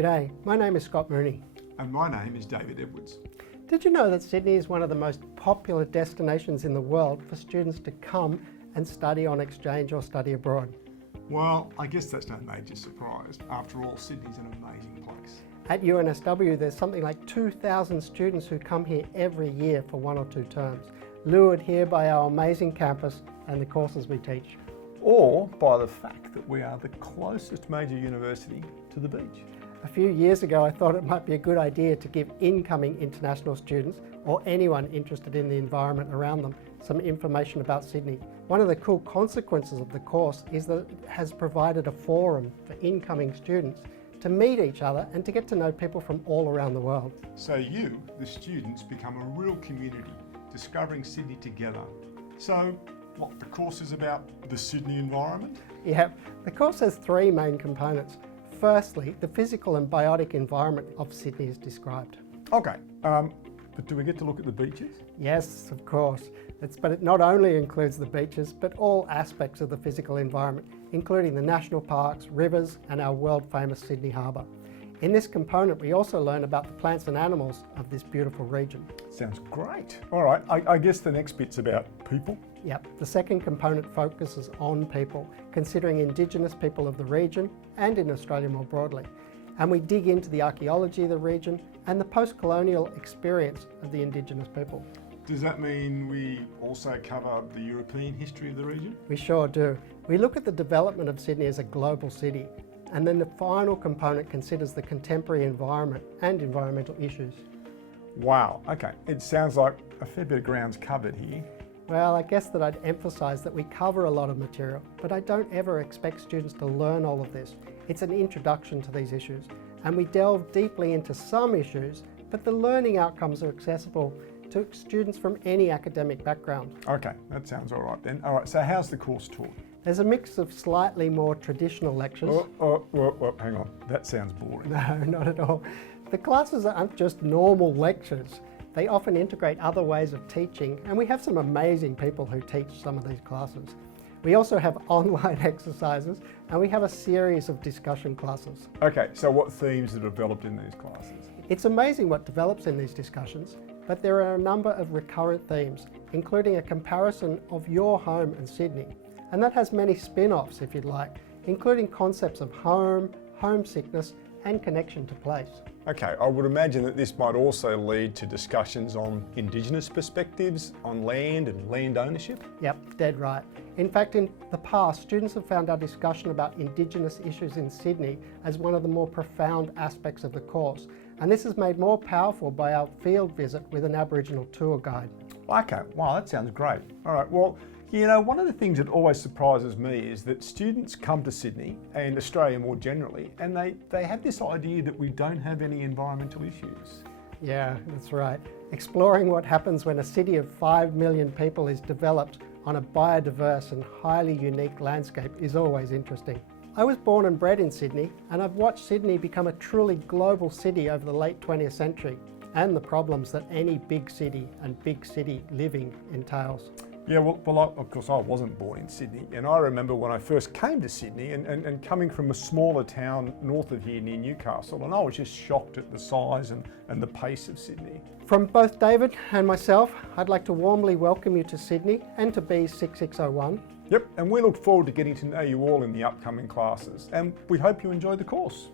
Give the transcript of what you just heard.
G'day, my name is Scott Mooney. And my name is David Edwards. Did you know that Sydney is one of the most popular destinations in the world for students to come and study on exchange or study abroad? Well, I guess that's no major surprise. After all, Sydney's an amazing place. At UNSW, there's something like 2,000 students who come here every year for 1 or 2 terms, lured here by our amazing campus and the courses we teach. Or by the fact that we are the closest major university to the beach. A few years ago, I thought it might be a good idea to give incoming international students or anyone interested in the environment around them some information about Sydney. One of the cool consequences of the course is that it has provided a forum for incoming students to meet each other and to get to know people from all around the world. So you, the students, become a real community, discovering Sydney together. So, what, the course is about the Sydney environment? Yeah, the course has 3 main components. Firstly, the physical and biotic environment of Sydney is described. Okay, but do we get to look at the beaches? Yes, of course. But it not only includes the beaches, but all aspects of the physical environment, including the national parks, rivers, and our world-famous Sydney Harbour. In this component, we also learn about the plants and animals of this beautiful region. Sounds great. All right, I guess the next bit's about people. Yep, the second component focuses on people, considering Indigenous people of the region and in Australia more broadly. And we dig into the archaeology of the region and the post-colonial experience of the Indigenous people. Does that mean we also cover the European history of the region? We sure do. We look at the development of Sydney as a global city, and then the final component considers the contemporary environment and environmental issues. Wow, okay. It sounds like a fair bit of ground's covered here. Well, I guess that I'd emphasise that we cover a lot of material, but I don't ever expect students to learn all of this. It's an introduction to these issues, and we delve deeply into some issues, but the learning outcomes are accessible to students from any academic background. Okay, that sounds all right then. All right, so how's the course taught? There's a mix of slightly more traditional lectures. Hang on, that sounds boring. No, not at all. The classes aren't just normal lectures. They often integrate other ways of teaching, and we have some amazing people who teach some of these classes. We also have online exercises, and we have a series of discussion classes. Okay, so what themes are developed in these classes? It's amazing what develops in these discussions, but there are a number of recurrent themes, including a comparison of your home and Sydney. And that has many spin-offs, if you'd like, including concepts of home, homesickness, and connection to place. Okay, I would imagine that this might also lead to discussions on Indigenous perspectives on land and land ownership? Yep, dead right. In fact, in the past, students have found our discussion about Indigenous issues in Sydney as one of the more profound aspects of the course. And this is made more powerful by our field visit with an Aboriginal tour guide. Okay, wow, that sounds great. All right, well, you know, one of the things that always surprises me is that students come to Sydney and Australia more generally, and they have this idea that we don't have any environmental issues. Yeah, that's right. Exploring what happens when a city of 5 million people is developed on a biodiverse and highly unique landscape is always interesting. I was born and bred in Sydney, and I've watched Sydney become a truly global city over the late 20th century, and the problems that any big city and big city living entails. Yeah, well, of course I wasn't born in Sydney, and I remember when I first came to Sydney and coming from a smaller town north of here near Newcastle, and I was just shocked at the size and the pace of Sydney. From both David and myself, I'd like to warmly welcome you to Sydney and to BEES6601. Yep, and we look forward to getting to know you all in the upcoming classes, and we hope you enjoy the course.